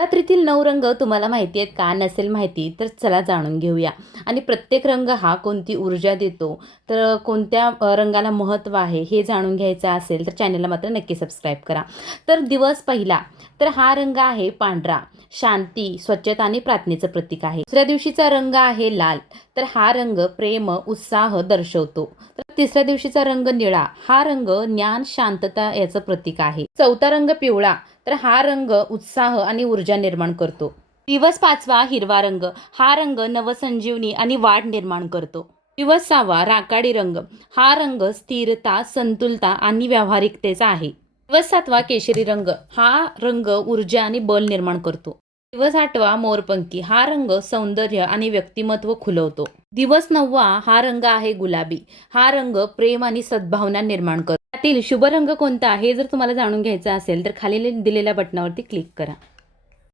रात्रीतील 9 रंग तुम्हाला माहिती आहेत का? नसेल माहिती तर चला जाणून घेऊया. आणि प्रत्येक रंग हा कोणती ऊर्जा देतो, तर कोणत्या रंगाला महत्त्व आहे हे जाणून घ्यायचं असेल तर चॅनलला मात्र नक्की सबस्क्राईब करा. तर दिवस पहिला, तर हा रंग आहे पांढरा. शांती, स्वच्छता आणि प्रार्थनेचं प्रतीक आहे. दुसऱ्या दिवशीचा रंग आहे लाल. तर हा रंग प्रेम, उत्साह दर्शवतो. तर तिसऱ्या दिवशीचा रंग निळा. हा रंग ज्ञान, शांतता याचं प्रतीक आहे. चौथा रंग पिवळा. तर हा रंग उत्साह आणि ऊर्जा निर्माण करतो. दिवस पाचवा हिरवा रंग. हा रंग नवसंजीवनी आणि वाढ निर्माण करतो. दिवस सहावा राखाडी रंग. हा रंग स्थिरता, संतुलता आणि व्यावहारिकतेचा आहे. दिवस सातवा केशरी रंग. हा रंग ऊर्जा आणि बल निर्माण करतो. दिवस आठवा मोरपंखी. हा रंग सौंदर्य आणि व्यक्तिमत्व खुलवतो. दिवस नववा हा रंग आहे गुलाबी. हा रंग प्रेम आणि सद्भावना निर्माण करतो. त्यातील शुभ रंग कोणता हे जर तुम्हाला जाणून घ्यायचं असेल तर खाली दिलेल्या बटनावरती क्लिक करा.